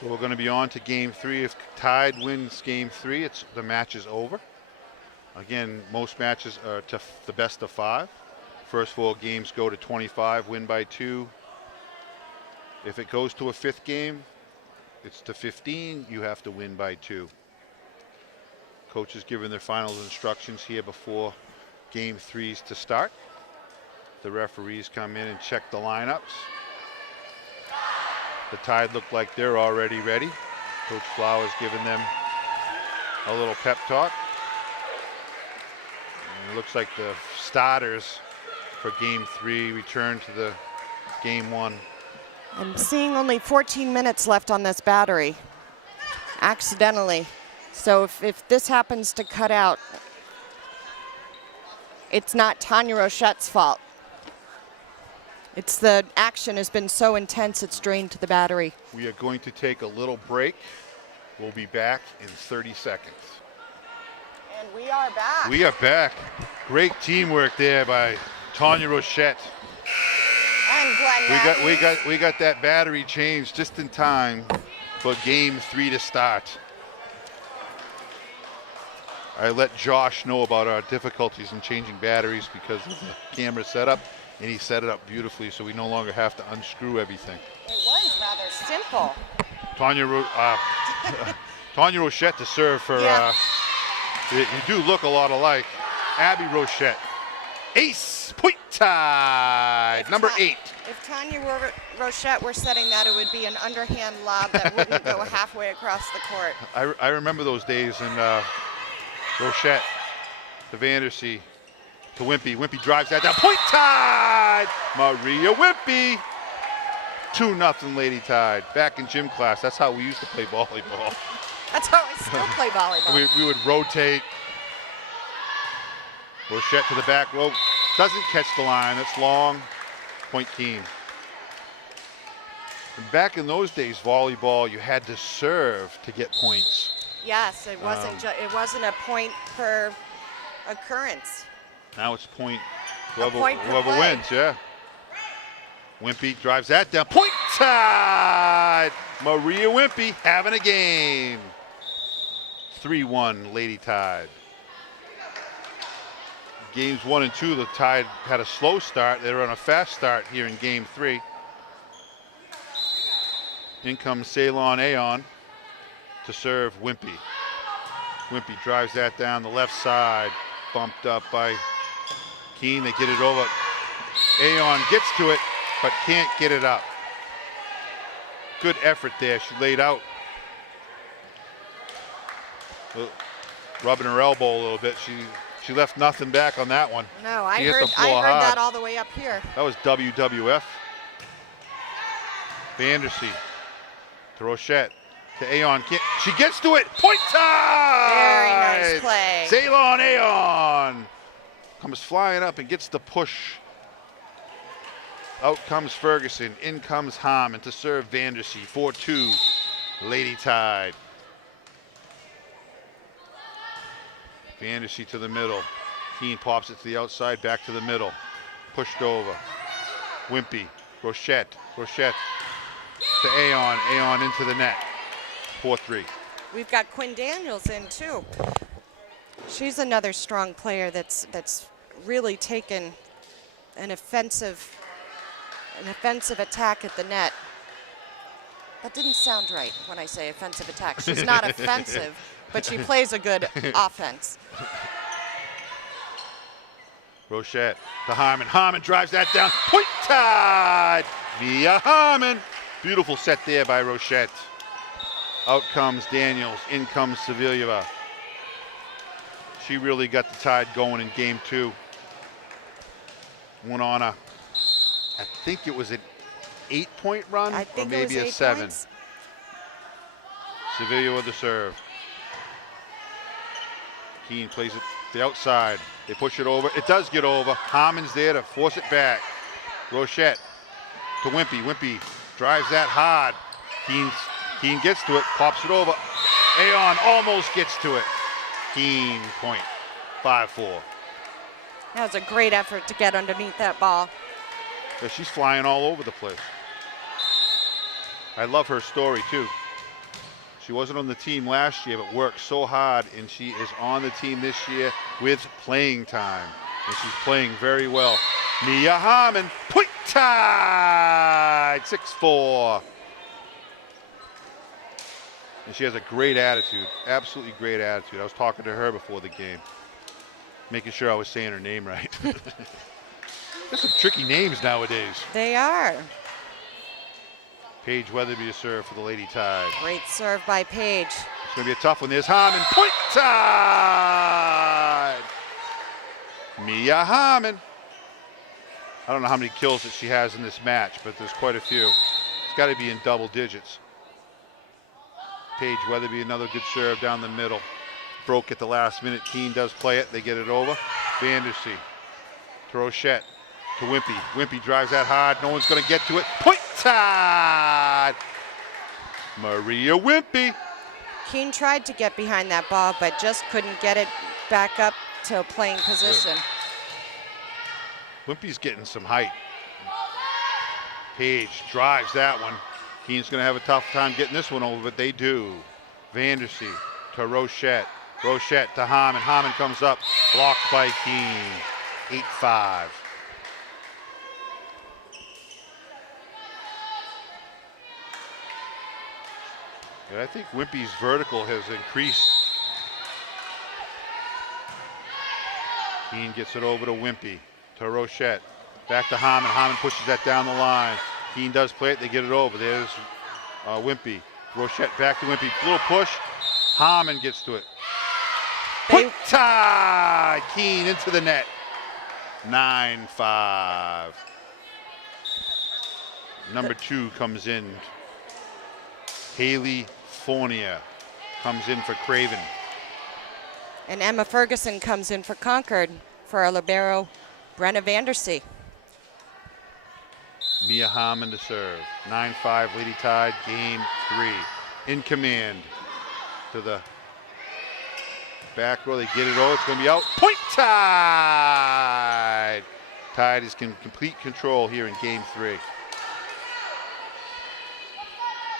So we're going to be on to game 3. If tied wins game 3, the match is over. Again, most matches are to the best of 5. First 4 games go to 25, win by 2. If it goes to a 5th game, it's to 15. You have to win by 2. Coach is giving their final instructions here before game 3s to start. The referees come in and check the lineups. The Tide look like they're already ready. Coach Flowers giving them a little pep talk. And it looks like the starters for game 3 return to the game 1. I'm seeing only 14 minutes left on this battery, accidentally. So if this happens to cut out, it's not Tanya Rochette's fault. It's the action has been so intense it's drained to the battery. We are going to take a little break. We'll be back in 30 seconds. And we are back. We are back. Great teamwork there by Tanya Rochette. And Glenn Matthews. We got that battery changed just in time for game 3 to start. I let Josh know about our difficulties in changing batteries because of the camera setup, and he set it up beautifully so we no longer have to unscrew everything. It was rather simple. Tanya Rochette to serve for, you do look a lot alike. Abby Rochette. Ace, point tied, number 8. If Tanya Rochette were setting that, it would be an underhand lob that wouldn't go halfway across the court. I remember those days, and Rochette to Vandersea to Wimpy. Wimpy drives that down. Point tied! Maria Wimpy. 2-0 Lady Tide. Back in gym class, that's how we used to play volleyball. That's how I still play volleyball. We would rotate. Rochette to the back rope. Doesn't catch the line. That's long. Point Keene. And back in those days, volleyball, you had to serve to get points. Yes, it wasn't. It wasn't a point per occurrence. Now it's point. Whoever Wins, yeah. Wimpy drives that down. Point tied. Maria Wimpy having a game. 3-1 Lady Tide. Games 1 and 2, the Tide had a slow start. They're on a fast start here in game 3. In comes Ceylon Aon to serve Wimpy. Wimpy drives that down the left side, bumped up by Keene. They get it over. Aon gets to it, but can't get it up. Good effort there. She laid out, rubbing her elbow a little bit. She left nothing back on that one. No, I heard that all the way up here. That was WWF. Vandersea to Rochette to Aon. She gets to it. Point time! Very nice play. Ceylon Aon comes flying up and gets the push. Out comes Ferguson. In comes Harmon to serve Vandersea. 4-2 Lady Tide. Vandersea to the middle. Keene pops it to the outside, back to the middle. Pushed over. Wimpy, Rochette to Aon. Aon into the net. 4-3. We've got Quinn Daniels in too. She's another strong player that's really taken an offensive attack at the net. That didn't sound right when I say offensive attack. She's not offensive, but she plays a good offense. Rochette to Harmon. Harmon drives that down. Point Tide! Mia Harmon. Beautiful set there by Rochette. Out comes Daniels. In comes Sevilleva. She really got the Tide going in game 2. Went on I think it was an 8-point run, I think or maybe it was a 8 7. points. Sevilla with the serve. Keene plays it to the outside. They push it over. It does get over. Harmon's there to force it back. Rochette to Wimpy. Wimpy drives that hard. Keene gets to it, pops it over. Aon almost gets to it. Keene point. 5-4. That was a great effort to get underneath that ball. Yeah, she's flying all over the place. I love her story too. She wasn't on the team last year, but worked so hard, and she is on the team this year with playing time, and she's playing very well. Mia Harmon, point Tide, 6-4. And she has a great attitude, absolutely great attitude. I was talking to her before the game, making sure I was saying her name right. There's some tricky names nowadays. They are. Paige Weatherby to serve for the Lady Tide. Great serve by Paige. It's going to be a tough one. There's Harmon. Point Tide! Mia Harmon. I don't know how many kills that she has in this match, but there's quite a few. It's got to be in double digits. Paige Weatherby, another good serve down the middle. Broke at the last minute. Keene does play it. They get it over. Vandersea to Rochette to Wimpy. Wimpy drives that hard. No one's going to get to it. Point Tide! Maria Wimpy. Keene tried to get behind that ball, but just couldn't get it back up to a playing position. Wimpy's getting some height. Paige drives that one. Keene's going to have a tough time getting this one over, but they do. Vandersea to Rochette. Rochette to Harmon. Harmon comes up. Blocked by Keene. 8-5. I think Wimpy's vertical has increased. Keene gets it over to Wimpy, to Rochette. Back to Harmon. Harmon pushes that down the line. Keene does play it. They get it over. There's Wimpy. Rochette back to Wimpy. Little push. Harmon gets to it. Point Tide! Keene into the net. 9-5. Number 2 comes in. Haley Fournier comes in for Craven. And Emma Ferguson comes in for Concord for our libero, Brenna Vandersea. Mia Harmon to serve. 9-5 Lady Tide, game 3. In command to the back row. They get it over. It's going to be out. Point Tide! Tide is in complete control here in game 3.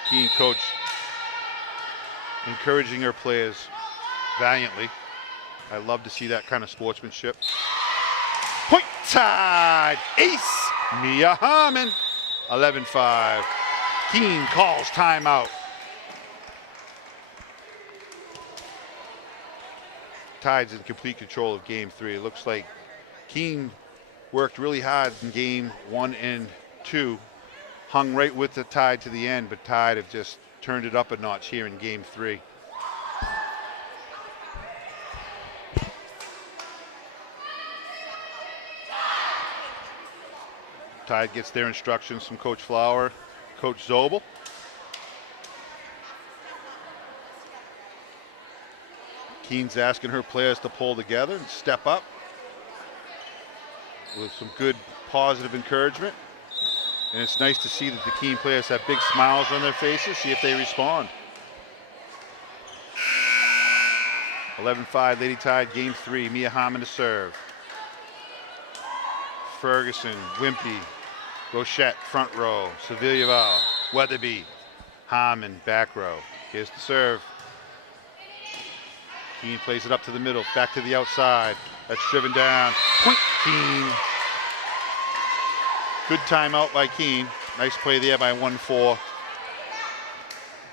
Keene coach encouraging her players valiantly. I love to see that kind of sportsmanship. Point Tide! Ace! Mia Harmon. 11-5. Keene calls timeout. Tide's in complete control of game 3. It looks like Keene worked really hard in game 1 and 2. Hung right with the Tide to the end, but Tide have just turned it up a notch here in game 3. Tide gets their instructions from Coach Flower, Coach Zobel. Keene's asking her players to pull together and step up with some good positive encouragement. And it's nice to see that the Keene players have big smiles on their faces. See if they respond. 11-5 Lady Tide, game 3. Mia Harmon to serve. Ferguson, Wimpy, Rochette, front row, Sevilla, Weatherby, Harmon, back row. Here's the serve. Keene plays it up to the middle, back to the outside. That's driven down. Point Keene. Good timeout by Keene. Nice play there by 1-4.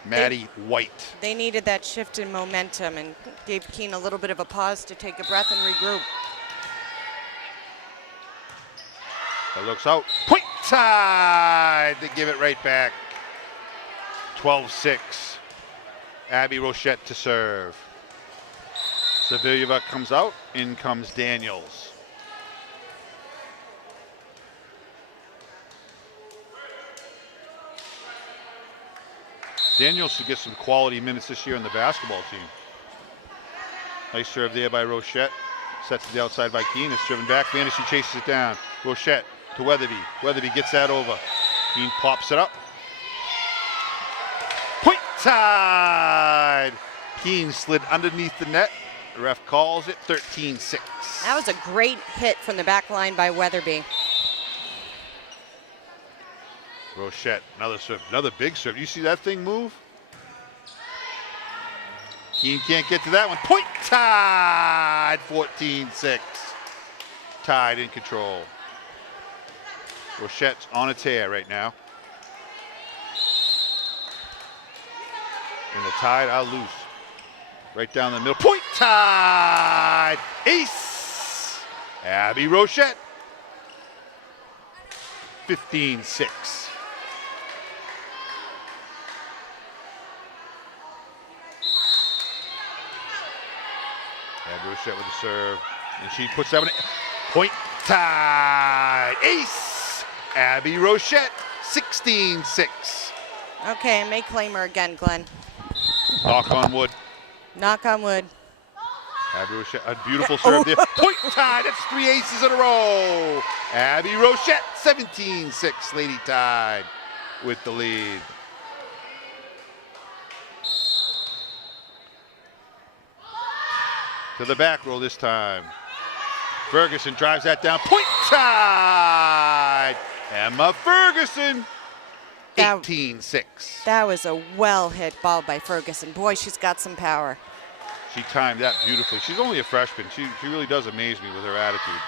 Maddie White. They needed that shift in momentum and gave Keene a little bit of a pause to take a breath and regroup. That looks out. Point Tide. They give it right back. 12-6. Abby Rochette to serve. Sevilla comes out. In comes Daniels. Daniels should get some quality minutes this year on the basketball team. Nice serve there by Rochette. Sets to the outside by Keene. It's driven back. Fantasy chases it down. Rochette to Weatherby. Weatherby gets that over. Keene pops it up. Point Tide! Keene slid underneath the net. The ref calls it 13-6. That was a great hit from the back line by Weatherby. Rochette, another serve, another big serve. You see that thing move? Keene can't get to that one. Point Tide, 14-6. Tide in control. Rochette's on a tear right now. And the Tide are loose. Right down the middle. Point Tide, ace. Abby Rochette, 15-6. Abby Rochette with the serve, and she puts that one in. Point Tide, ace. Abby Rochette, 16-6. Okay, may claim her again, Glenn. Knock on wood. Knock on wood. Abby Rochette, a beautiful serve there. Point Tide, that's 3 aces in a row. Abby Rochette, 17-6. Lady Tide with the lead. To the back row this time. Ferguson drives that down. Point Tide! Emma Ferguson, 18-6. That was a well-hit ball by Ferguson. Boy, she's got some power. She timed that beautifully. She's only a freshman. She really does amaze me with her attitude.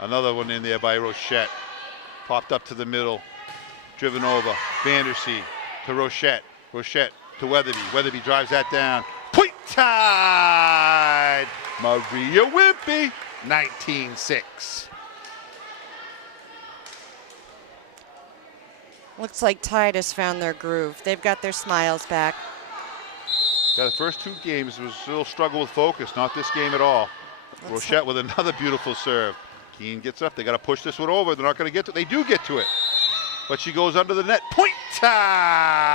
Another one in there by Rochette. Popped up to the middle. Driven over. Vandersea to Rochette. Rochette to Weatherby. Weatherby drives that down. Point Tide! Maria Wimpy, 19-6. Looks like Tide has found their groove. They've got their smiles back. Yeah, the first 2 games was a little struggle with focus. Not this game at all. Rochette with another beautiful serve. Keene gets up. They got to push this one over. They're not going to get to it. They do get to it. But she goes under the net. Point Tide!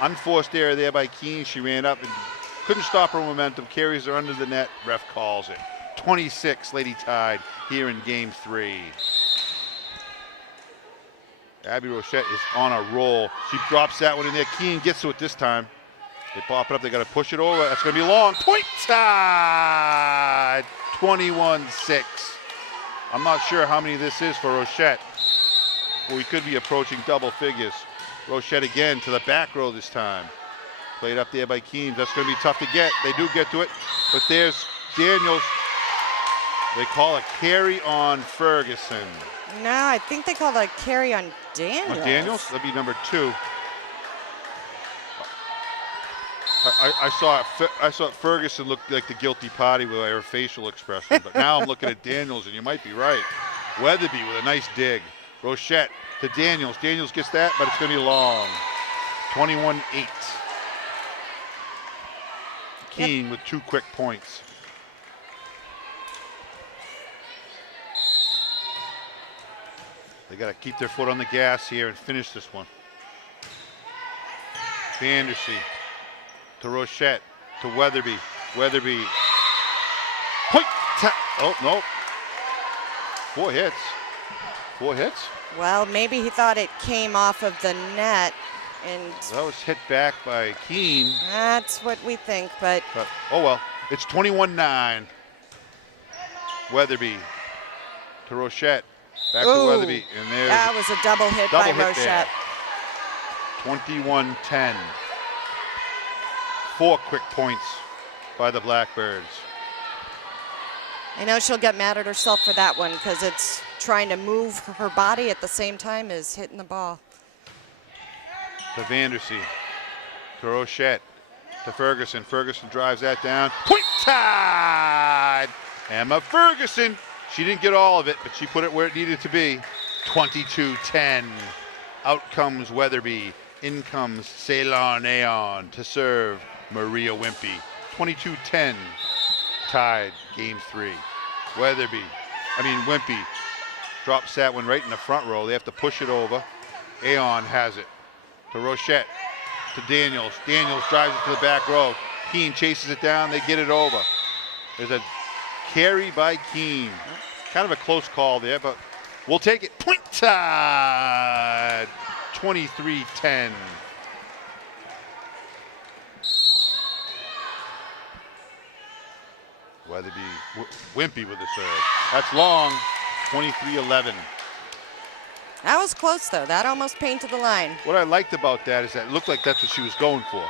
Unforced error there by Keene. She ran up and couldn't stop her momentum. Carries her under the net. Ref calls it. 26, Lady Tide here in game 3. Abby Rochette is on a roll. She drops that one in there. Keene gets to it this time. They pop it up. They got to push it over. That's going to be long. Point Tide! 21-6. I'm not sure how many this is for Rochette. Well, we could be approaching double figures. Rochette again to the back row this time. Played up there by Keene. That's going to be tough to get. They do get to it. But there's Daniels. They call it carry on Ferguson. No, I think they call that a carry on Daniels. Daniels? That'd be number 2. I saw Ferguson look like the guilty party with her facial expression, but now I'm looking at Daniels, and you might be right. Weatherby with a nice dig. Rochette to Daniels. Daniels gets that, but it's going to be long. 21-8. Keene with 2 quick points. They got to keep their foot on the gas here and finish this one. Vandersea to Rochette to Weatherby. Weatherby. Point. Oh, no. 4 hits. 4 hits? Well, maybe he thought it came off of the net. And that was hit back by Keene. That's what we think, but oh well. It's 21-9. Weatherby to Rochette. Back to Ooh, Weatherby. And there's that was a double hit by Rochette. 21-10. 4 quick points by the Blackbirds. I know she'll get mad at herself for that one because it's trying to move her body at the same time as hitting the ball. To Vandersea. To Rochette. To Ferguson. Ferguson drives that down. Point tied! Emma Ferguson. She didn't get all of it, but she put it where it needed to be. 22-10. Out comes Weatherby. In comes Ceylon Aeon to serve Maria Wimpy. 22-10. Tied game 3. Wimpy drops that one right in the front row. They have to push it over. Aeon has it to Rochette, to Daniels. Daniels drives it to the back row. Keene chases it down. They get it over. There's a carry by Keene. Kind of a close call there, but we'll take it. Point tied. 23-10. Weatherby, Wimpy with the serve. That's long. 23-11. That was close, though. That almost painted the line. What I liked about that is that it looked like that's what she was going for.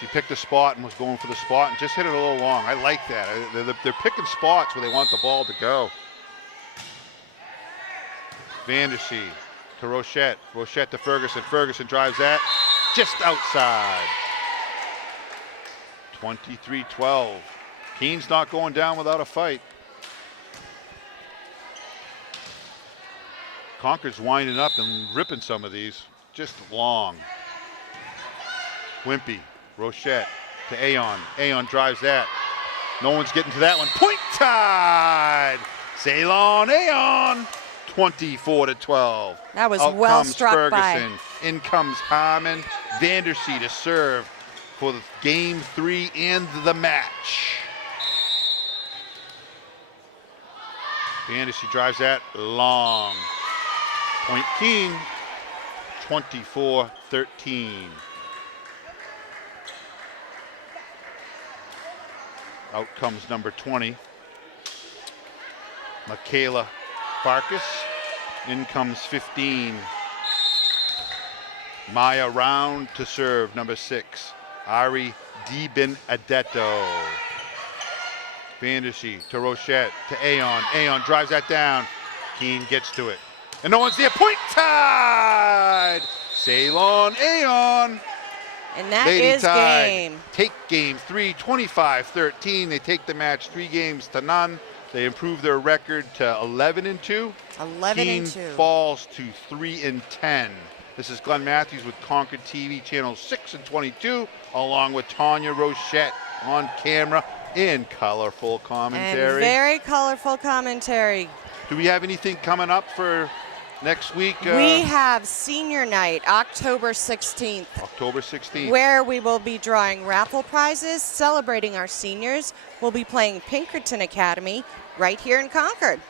She picked a spot and was going for the spot and just hit it a little long. I like that. They're picking spots where they want the ball to go. Vandersea to Rochette. Rochette to Ferguson. Ferguson drives that just outside. 23-12. Keene's not going down without a fight. Concord's winding up and ripping some of these. Just long. Wimpy, Rochette to Aeon. Aeon drives that. No one's getting to that one. Point tied! Ceylon Aeon! 24-12. That was Out well comes struck Ferguson. by. In comes Harmon. Vandersea to serve for the game 3 and the match. Vandersea drives that long. Point Keene, 24-13. Out comes number 20, Michaela Farkas. In comes 15, Maya Round to serve, number 6, Ari Dibin Adetto. Vandersea to Rochette to Aeon. Aeon drives that down. Keene gets to it. And no one's there. Point tied! Ceylon Aeon. And that Lady is tied. game. Take game 3, 25-13. They take the match 3 games to none. They improve their record to 11-2. 11-2. Keene falls to 3-10. This is Glenn Matthews with Concord TV channels 6 and 22, along with Tanya Rochette on camera in colorful commentary. And very colorful commentary. Do we have anything coming up for next week? We have senior night, October 16th. October 16th. Where we will be drawing raffle prizes, celebrating our seniors. We'll be playing Pinkerton Academy right here in Concord.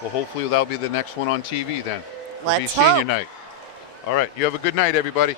Well, hopefully that'll be the next one on TV then. It'll be Let's senior hope. night. All right. You have a good night, everybody.